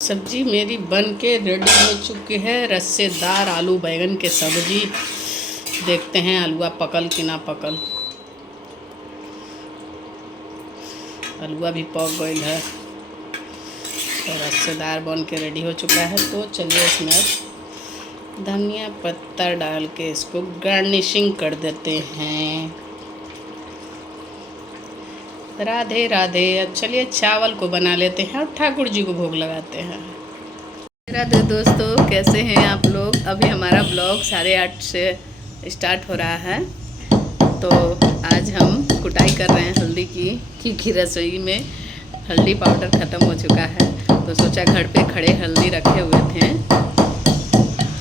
सब्जी मेरी बन के रेडी हो चुकी है। रस्सेदार आलू बैंगन के सब्जी। देखते हैं आलूआ पकल कि ना पकल। आलूआ भी पक गई है तो रस्सेदार बन के रेडी हो चुका है। तो चलिए इसमें धनिया पत्ता डाल के इसको गार्निशिंग कर देते हैं। राधे राधे। अब चलिए चावल को बना लेते हैं और ठाकुर जी को भोग लगाते हैं। राधे दोस्तों, कैसे हैं आप लोग। अभी हमारा ब्लॉग 8:30 से स्टार्ट हो रहा है। तो आज हम कुटाई कर रहे हैं हल्दी की, क्योंकि रसोई में हल्दी पाउडर ख़त्म हो चुका है। तो सोचा घर पे खड़े हल्दी रखे हुए थे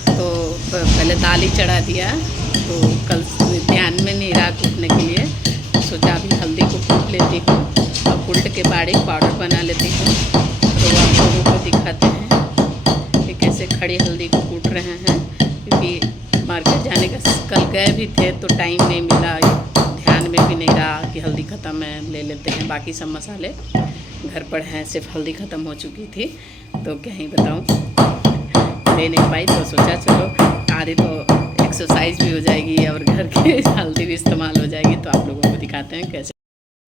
तो पहले दाल ही चढ़ा दिया। तो कल ध्यान में नहीं रहा कूटने के लिए, सोचा अभी हल्दी को कूट लेती हूँ और कूट के बारीक पाउडर बना लेती हूँ। तो आप लोगों को दिखाते हैं कि कैसे खड़ी हल्दी को कूट रहे हैं, क्योंकि मार्केट जाने का कल गए भी थे तो टाइम नहीं मिला, ध्यान में भी नहीं रहा कि हल्दी ख़त्म है, ले लेते हैं। बाकी सब मसाले घर पर हैं, सिर्फ हल्दी ख़त्म हो चुकी थी तो क्या ही बताऊँ, ले नहीं पाई। तो सोचा चलो आधे तो एक्सरसाइज भी हो जाएगी और घर की हल्दी भी इस्तेमाल हो जाएगी। तो आप लोगों को दिखाते हैं कैसे।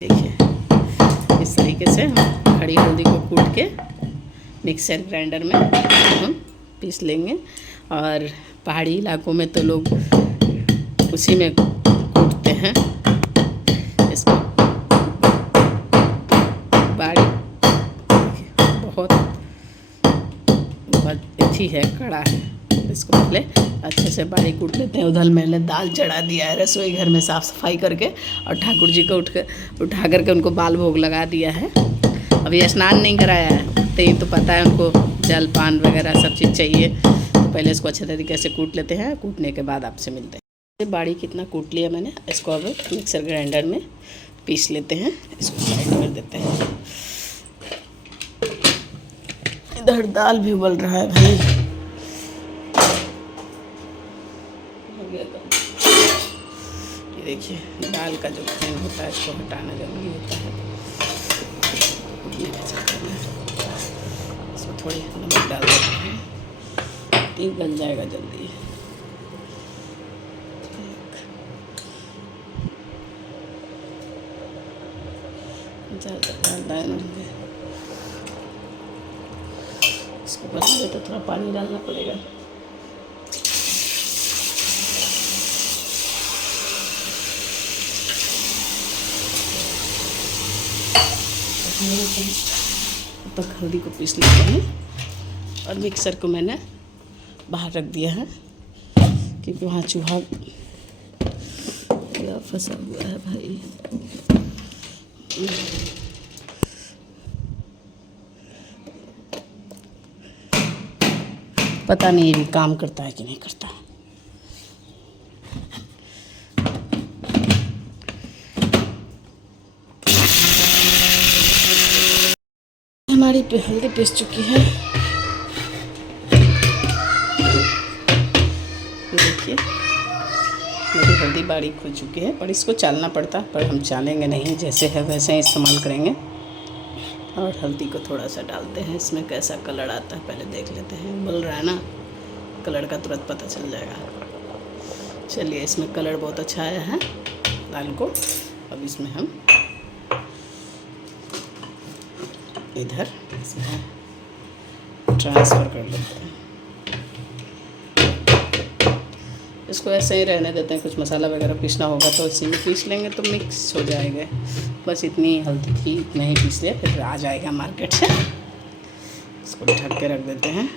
देखिए इस तरीके से हम खड़ी हल्दी को कूट के मिक्सर ग्राइंडर में हम पीस लेंगे। और पहाड़ी इलाकों में तो लोग उसी में कूटते हैं इसको। बारीक बहुत अच्छी है, कड़ा है। इसको पहले अच्छे से बारीक कूट लेते हैं। उधर मैंने दाल चढ़ा दिया है रसोई घर में साफ़ सफाई करके, और ठाकुर जी को उठा करके उनको बाल भोग लगा दिया है। अभी स्नान नहीं कराया है तो ये तो पता है उनको जल पान वगैरह सब चीज़ चाहिए। तो पहले इसको अच्छे तरीके से कूट लेते हैं, कूटने के बाद आपसे मिलते हैं। बारीक कितना कूट लिया मैंने, इसको अब मिक्सर ग्राइंडर में पीस लेते हैं। इसको साइड कर देते हैं। इधर दाल भी उबल रहा है भाई। ये देखिए दाल का जो खैन होता है इसको हटाना जरूरी होता है। इसमें थोड़ी नमक डाल देते हैं, ये गल जाएगा जल्दी। इसको बनाने तो थोड़ा पानी डालना पड़ेगा। तब हल्दी को पीस लेते हैं और मिक्सर को मैंने बाहर रख दिया है, क्योंकि वहाँ चूहा क्या फंसा हुआ है भाई। पता नहीं ये भी काम करता है कि नहीं करता। हमारी हल्दी पीस चुकी है। देखिए मेरी हल्दी बारीक हो चुकी है, पर इसको चालना पड़ता, पर हम चालेंगे नहीं, जैसे है वैसे ही इस्तेमाल करेंगे। और हल्दी को थोड़ा सा डालते हैं, इसमें कैसा कलर आता है पहले देख लेते हैं। उबल रहा है ना, कलर का तुरंत पता चल जाएगा। चलिए इसमें कलर बहुत अच्छा आया है दाल को। अब इसमें हम इधर इसमें ट्रांसफ़र कर लेते हैं। इसको ऐसे ही रहने देते हैं। कुछ मसाला वगैरह पीसना होगा तो इसी में पीस लेंगे तो मिक्स हो जाएगा। बस इतनी हल्दी थी, इतना ही पीस लिया, फिर आ जाएगा मार्केट से। इसको ढक के रख देते हैं।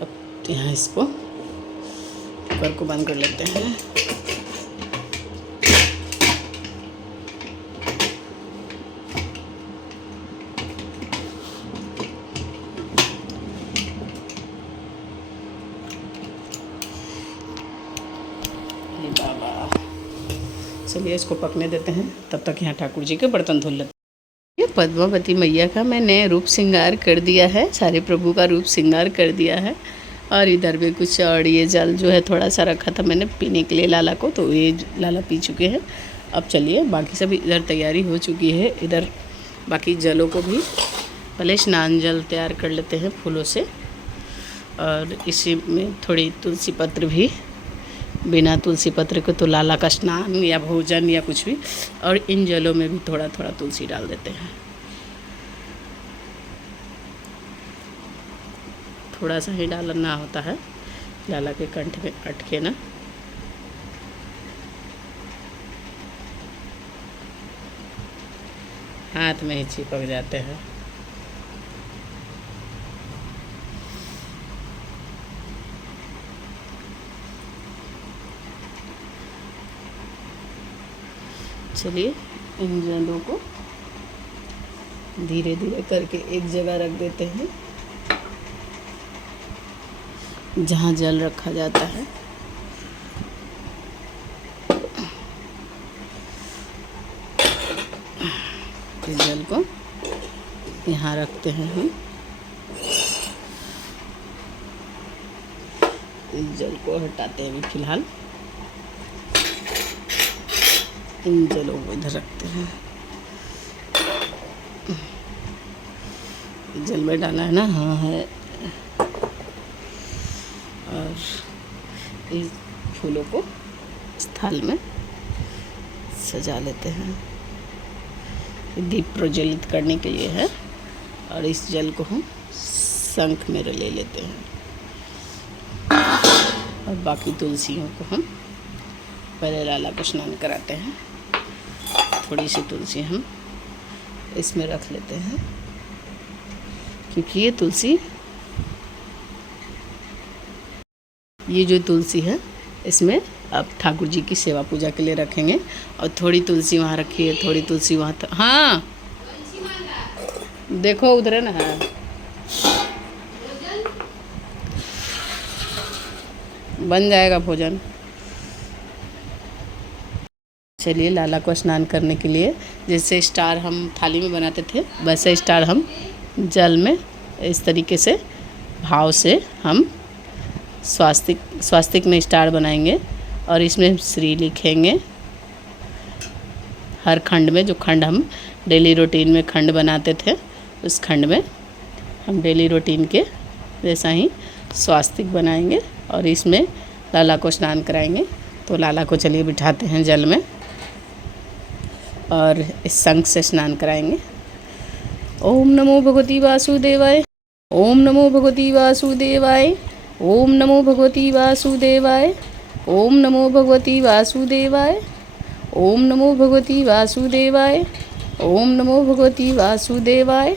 अब यहाँ इसको कुकर को बंद कर लेते हैं। चलिए इसको पकने देते हैं, तब तक यहाँ ठाकुर जी के बर्तन धुल लेते हैं। ये पद्मावती मैया का मैंने रूप श्रृंगार कर दिया है, सारे प्रभु का रूप श्रृंगार कर दिया है। और इधर भी कुछ, और ये जल जो है थोड़ा सा रखा था मैंने पीने के लिए लाला को, तो ये लाला पी चुके हैं। अब चलिए बाकी सब इधर तैयारी हो चुकी है। इधर बाकी जलों को भी पहले स्नान जल तैयार कर लेते हैं फूलों से, और इसी में थोड़ी तुलसी पत्र भी, बिना तुलसी पत्र के तो लाला का स्नान या भोजन या कुछ भी, और इन जलों में भी थोड़ा थोड़ा तुलसी डाल देते हैं। थोड़ा सा ही डालना होता है, लाला के कंठ में अटके ना। हाथ में ही चिपक जाते हैं। चलिए इन जलों को धीरे धीरे करके एक जगह रख देते हैं जहाँ जल रखा जाता है। इस जल को यहाँ रखते हैं हम। इस जल को हटाते हैं अभी फिलहाल। इन जलों को इधर रखते हैं। जल में डाला है ना, हाँ है। और इस फूलों को इस थाल में सजा लेते हैं। दीप प्रज्वलित करने के लिए है। और इस जल को हम शंख में ले लेते हैं, और बाकी तुलसियों को हम पहले लाला को स्नान कराते हैं। थोड़ी सी तुलसी हम इसमें रख लेते हैं, क्योंकि ये जो तुलसी है इसमें अब ठाकुर जी की सेवा पूजा के लिए रखेंगे। और थोड़ी तुलसी वहाँ रखी है, थोड़ी तुलसी वहाँ हाँ देखो उधर है ना, हाँ बन जाएगा भोजन। चलिए लाला को स्नान करने के लिए जैसे स्टार हम थाली में बनाते थे, वैसे स्टार हम जल में इस तरीके से भाव से हम स्वास्तिक में स्टार बनाएंगे। और इसमें श्री लिखेंगे। हर खंड में, जो खंड हम डेली रूटीन में खंड बनाते थे, उस खंड में हम डेली रूटीन के जैसा ही स्वास्तिक बनाएंगे। और इसमें लाला को स्नान कराएंगे। तो लाला को चलिए बिठाते हैं जल में, और इस शंख से स्नान कराएंगे। ओम नमो भगवती वासुदेवाय। ओम नमो भगवती वासुदेवाय। ओम नमो भगवती वासुदेवाय। ओम नमो भगवती वासुदेवाय। ओम नमो भगवती वासुदेवाय। ओम नमो भगवती वासुदेवाय।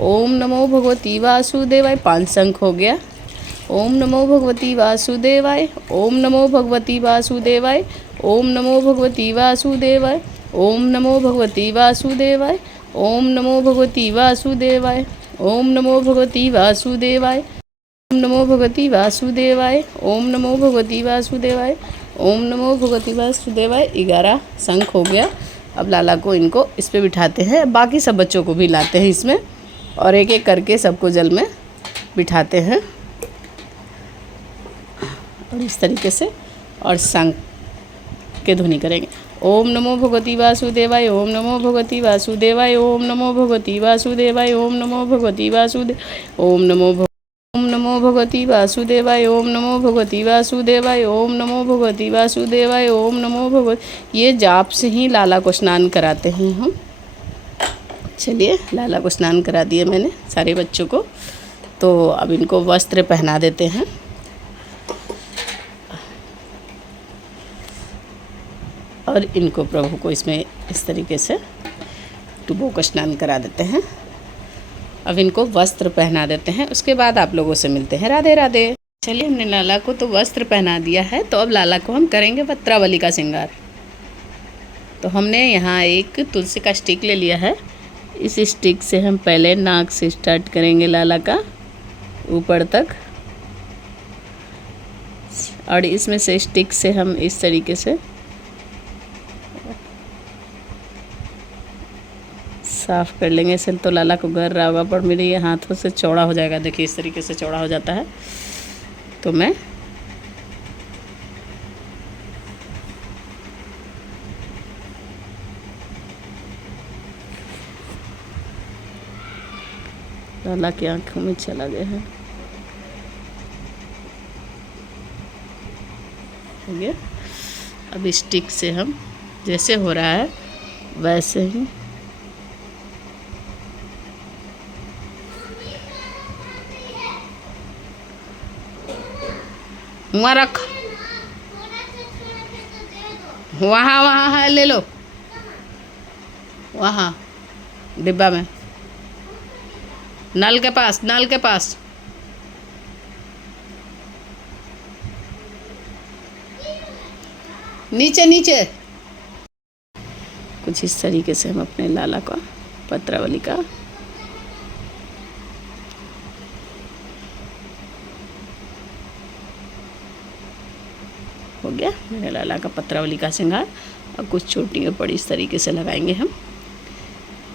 ओम नमो भगवती वासुदेवाय। 5 शंख हो गया। ओम नमो भगवती वासुदेवाय। ओम नमो भगवती वासुदेवाय। ओम नमो भगवती वासुदेवाय। ओम नमो भगवती वासुदेवाय। ओम नमो भगवती वासुदेवाय। ओम नमो भगवती वासुदेवाय। ओम नमो भगवती वासुदेवाय। ओम नमो भगवती वासुदेवाय। ओम नमो भगवती वासुदेवाय। 11 शंख हो गया। अब लाला को इनको इस पे बिठाते हैं। बाकी सब बच्चों को भी लाते हैं इसमें, और एक एक करके सबको जल में बिठाते हैं। और इस तरीके से और शंख के ध्वनि करेंगे। ओम नमो भगवती वासुदेवाय। ओम नमो भगवती वासुदेवाय। ओम नमो भगवती वासुदेवाय। ओम नमो भगवती वासुदेव। ओम नमो भगवती वासुदेवाय। ओम नमो भगवती वासुदेवाय। ओम नमो भगवती वासुदेवाय। ओम नमो भगवती। ये जाप से ही लाला को स्नान कराते हैं हम। चलिए लाला को स्नान करा दिए मैंने सारे बच्चों को। तो अब इनको वस्त्र पहना देते हैं। और इनको प्रभु को इसमें इस तरीके से डुबो को स्नान करा देते हैं। अब इनको वस्त्र पहना देते हैं। उसके बाद आप लोगों से मिलते हैं। राधे राधे। चलिए हमने लाला को तो वस्त्र पहना दिया है, तो अब लाला को हम करेंगे पत्रावली का श्रृंगार। तो हमने यहाँ एक तुलसी का स्टिक ले लिया है। इस स्टिक से हम पहले नाक से स्टार्ट करेंगे लाला का ऊपर तक, और इसमें से स्टिक से हम इस तरीके से साफ़ कर लेंगे। इसे तो लाला को गर रहा होगा, पर मेरे ये हाथों से चौड़ा हो जाएगा। देखिए इस तरीके से चौड़ा हो जाता है। तो मैं लाला की आंखों में चला गया है। हो गया। अब स्टिक से हम जैसे हो रहा है वैसे ही वहाँ रख, वहाँ वहाँ है, ले लो, वहाँ डिब्बा में, नल के पास, नल के पास। नीचे नीचे। कुछ इस तरीके से हम अपने लाला का पत्रावली का हो गया। मेरे लाला का पत्रावली का श्रृंगार। और कुछ छोटी और बड़ी इस तरीके से लगाएंगे हम।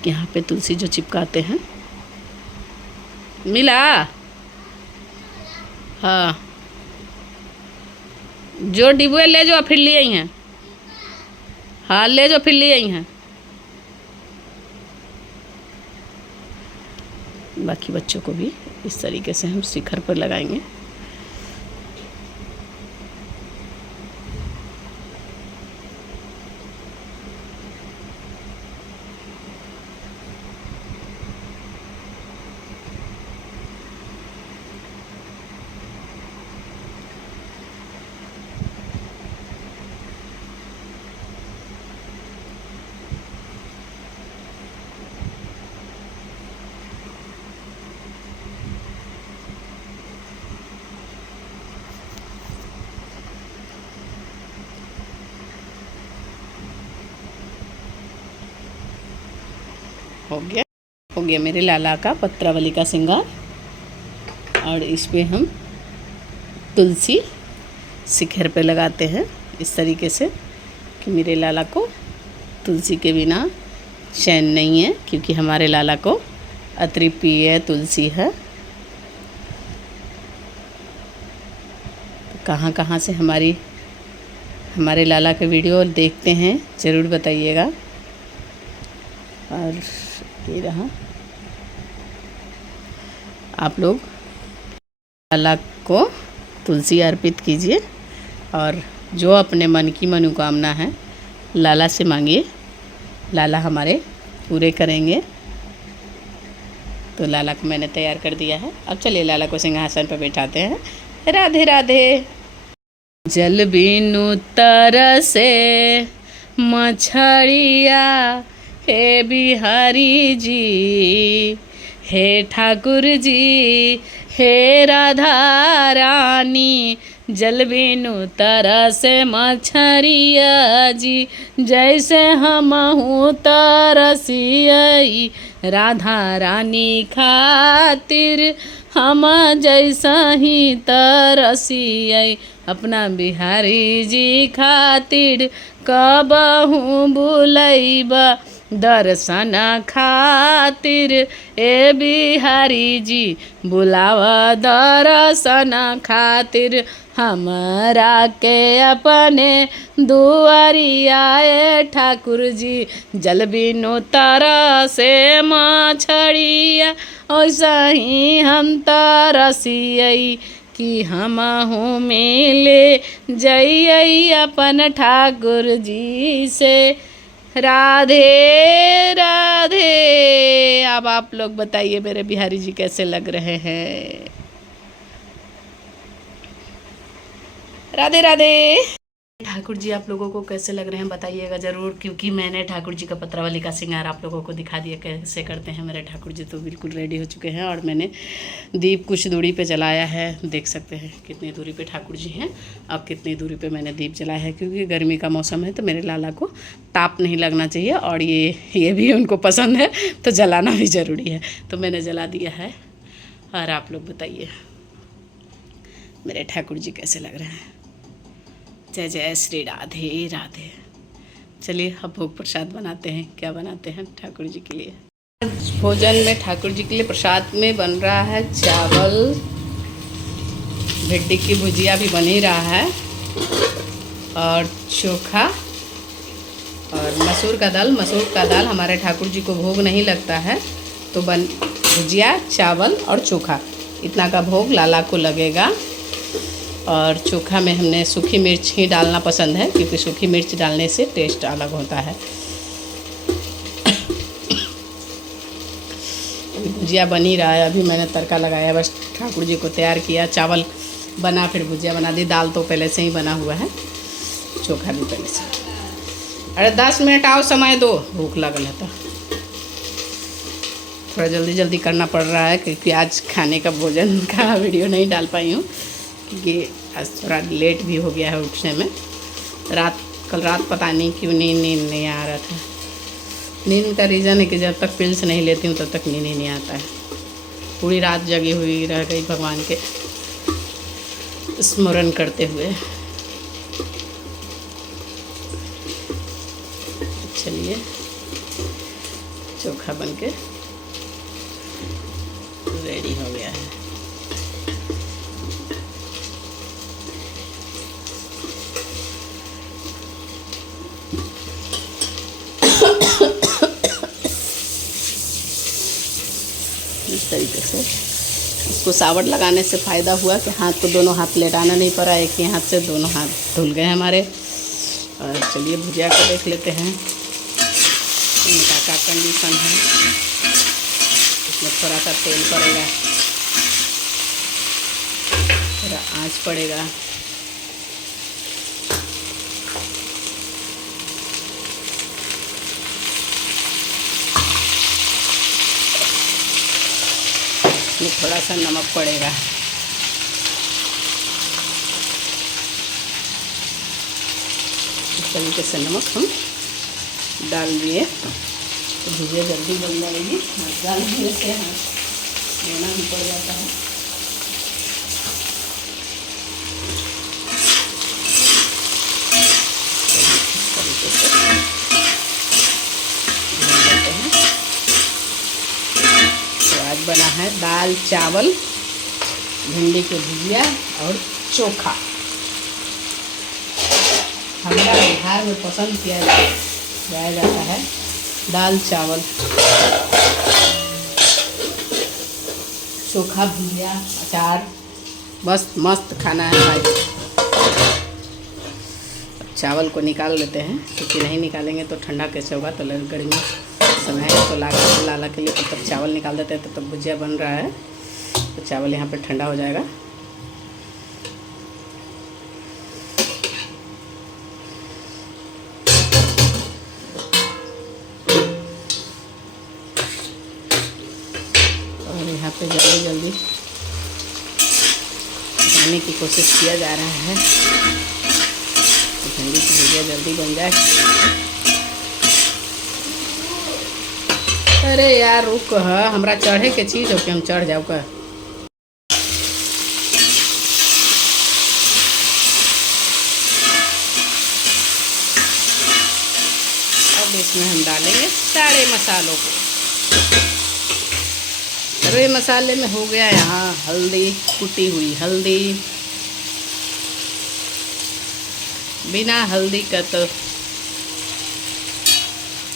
यहाँ पे तुलसी जो चिपकाते हैं, मिला, हाँ, जो डिब्बे ले जाओ फिर ले आई हैं, हाँ ले जाओ फिर ले आई हैं। बाकी बच्चों को भी इस तरीके से हम शिखर पर लगाएंगे। हो गया मेरे लाला का पत्रावली का श्रृंगार। और इस पे हम तुलसी शिखर पे लगाते हैं इस तरीके से कि मेरे लाला को तुलसी के बिना चैन नहीं है, क्योंकि हमारे लाला को अति प्रिय तुलसी है। तो कहाँ कहाँ से हमारे लाला के वीडियो देखते हैं ज़रूर बताइएगा। और ये रहा, आप लोग लाला को तुलसी अर्पित कीजिए और जो अपने मन की मनोकामना है लाला से मांगिए, लाला हमारे पूरे करेंगे। तो लाला को मैंने तैयार कर दिया है। अब चलिए लाला को सिंहासन पर बैठाते हैं। राधे राधे। जल बिनु तरसे मछड़िया, हे बिहारी जी, हे ठाकुर जी, हे राधा रानी, जल बिनु तरसे मछरिया जी, जैसे हमहू तरसियई राधा रानी खातिर, हम जैसा ही तरसियई अपना बिहारी जी खातिर, कबहू बुलैबा दर्शन खातिर, ए बिहारी जी बुलाव दर्शन खातिर, हमरा के अपने दुआरिया ए ठाकुर जी, जल बिनु तरसे मछड़िया, ऐसा ही हम तरसियई कि हमहू मिले जइयै अपन ठाकुर जी से। राधे राधे। अब आप लोग बताइए मेरे बिहारी जी कैसे लग रहे हैं। राधे राधे। ठाकुर जी आप लोगों को कैसे लग रहे हैं बताइएगा ज़रूर, क्योंकि मैंने ठाकुर जी का पत्रावली का श्रृंगार आप लोगों को दिखा दिया कैसे करते हैं मेरे ठाकुर जी। तो बिल्कुल रेडी हो चुके हैं और मैंने दीप कुछ दूरी पे जलाया है। देख सकते हैं कितनी दूरी पे ठाकुर जी हैं, अब कितनी दूरी पे मैंने दीप जलाया है, क्योंकि गर्मी का मौसम है तो मेरे लाला को ताप नहीं लगना चाहिए और ये भी उनको पसंद है तो जलाना भी ज़रूरी है। तो मैंने जला दिया है। और आप लोग बताइए मेरे ठाकुर जी कैसे लग रहे हैं। जय जय श्री राधे राधे। चलिए अब भोग प्रसाद बनाते हैं। क्या बनाते हैं ठाकुर जी के लिए? भोजन में ठाकुर जी के लिए प्रसाद में बन रहा है चावल, भिंडी की भुजिया भी बन ही रहा है, और चोखा और मसूर का दाल। मसूर का दाल हमारे ठाकुर जी को भोग नहीं लगता है, तो भुजिया, चावल और चोखा, इतना का भोग लाला को लगेगा। और चोखा में हमने सूखी मिर्च ही डालना पसंद है, क्योंकि सूखी मिर्च डालने से टेस्ट अलग होता है। अभी भुजिया बन ही रहा है, अभी मैंने तड़का लगाया, बस ठाकुर जी को तैयार किया। चावल बना, फिर भुजिया बना दी। दाल तो पहले से ही बना हुआ है, चोखा भी पहले से। अरे 10 मिनट आओ, समय दो, भूख लगल है तो। थोड़ा जल्दी जल्दी करना पड़ रहा है, क्योंकि आज खाने का भोजन का वीडियो नहीं डाल पाई हूँ, क्योंकि आज थोड़ा लेट भी हो गया है उठने में। कल रात पता नहीं क्यों नींद नहीं आ रहा था। नींद का रीज़न है कि जब तक पिल्स नहीं लेती हूँ तब तक नींद ही नहीं आता है। पूरी रात जगी हुई रह गई भगवान के स्मरण करते हुए। चलिए, चोखा बनके रेडी हो गया है। इस तरीके से इसको सावट लगाने से फ़ायदा हुआ कि हाथ को दोनों हाथ लेटाना नहीं पड़ा, एक ही हाथ से दोनों हाथ धुल गए हमारे। और चलिए भुजिया को देख लेते हैं इनका क्या कंडीशन है। इसमें थोड़ा सा तेल पड़ेगा, थोड़ा आँच पड़ेगा। इसमें थोड़ा सा नमक पड़ेगा। इस तरीके से नमक हम डाल दिए तो भुजिया जल्दी बन जाएगी। डाल दिए से लेना भी पड़ जाता है। इस तरीके से लेते हैं। तो आज बना है दाल, चावल, भिंडी की भुजिया और चोखा। हमारा बिहार में पसंद किया जाया जाता है दाल, चावल, चोखा, भुजिया, अचार, बस मस्त खाना है भाई। चावल को निकाल लेते हैं, क्योंकि नहीं निकालेंगे तो ठंडा कैसे होगा। तो गर्मी समय है तो लाला के लिए तब तक चावल निकाल देते हैं। तब भुजिया बन रहा है तो चावल यहाँ पे ठंडा हो जाएगा। और यहाँ पे जल्दी जल्दी बनाने की कोशिश किया जा रहा है तो भिंडी की भुजिया जल्दी बन जाए। अरे यार रुक, हमरा चढ़े के चीज़ हो कि हम चढ़ जाओ का। अब इसमें हम डालेंगे सारे मसालों को। अरे मसाले में हो गया यहाँ हल्दी, कुटी हुई हल्दी। बिना हल्दी का तो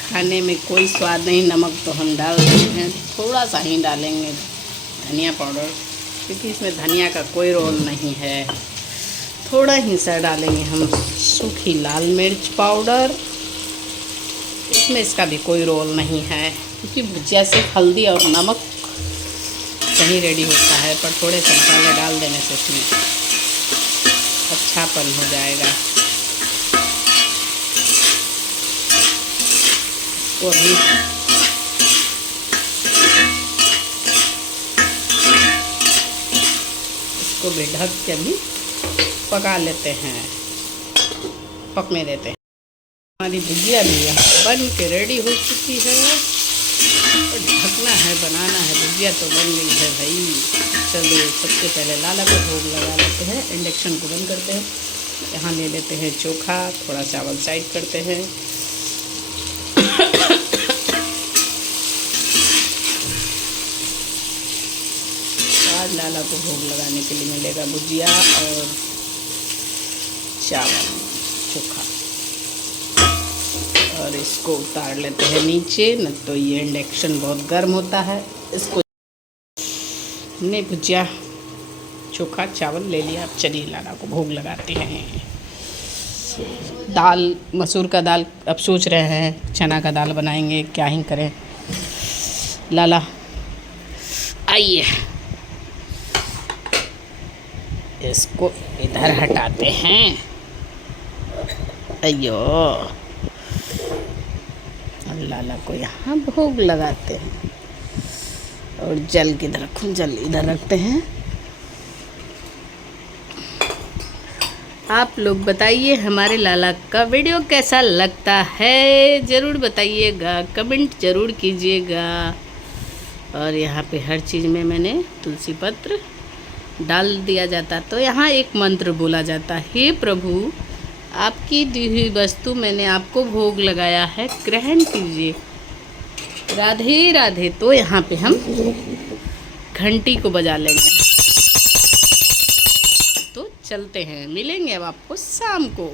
खाने में कोई स्वाद नहीं। नमक तो हम डाल रहे हैं, थोड़ा सा ही डालेंगे धनिया पाउडर, क्योंकि इसमें धनिया का कोई रोल नहीं है। थोड़ा ही सा डालेंगे हम सूखी लाल मिर्च पाउडर, इसमें इसका भी कोई रोल नहीं है, क्योंकि भुजिया से हल्दी और नमक कहीं रेडी होता है। पर थोड़े से मसाले डाल देने से इसमें अच्छापन हो जाएगा। तो अभी इसको भी ढक के भी पका लेते हैं, पकने देते हैं। हमारी भुजिया भी बन के रेडी हो चुकी है। और ढकना है, बनाना है। भुजिया तो बन गई है भाई। चलिए सबसे पहले लाला को भोग लगा लेते हैं। इंडक्शन को बंद करते हैं। यहाँ ले लेते हैं चोखा, थोड़ा चावल साइड करते हैं। आज लाला को भोग लगाने के लिए मिलेगा भुजिया और चावल, चोखा। और और इसको उतार लेते हैं नीचे, न तो ये इंडक्शन बहुत गर्म होता है। इसको ने भुजिया चोखा चावल ले लिया। अब चलिए लाला को भोग लगाते हैं। दाल, मसूर का दाल, अब सोच रहे हैं चना का दाल बनाएंगे, क्या ही करें। लाला आइए, इसको इधर हटाते हैं। अयो, लाला को यहाँ भोग लगाते हैं। और जल किधर रखूँ? जल इधर रखते हैं। आप लोग बताइए हमारे लाला का वीडियो कैसा लगता है, ज़रूर बताइएगा, कमेंट ज़रूर कीजिएगा। और यहाँ पे हर चीज़ में मैंने तुलसी पत्र डाल दिया जाता। तो यहाँ एक मंत्र बोला जाता, हे प्रभु आपकी दी हुई वस्तु मैंने आपको भोग लगाया है, ग्रहण कीजिए, राधे राधे। तो यहाँ पे हम घंटी को बजा लेंगे। तो चलते हैं, मिलेंगे अब आपको शाम को।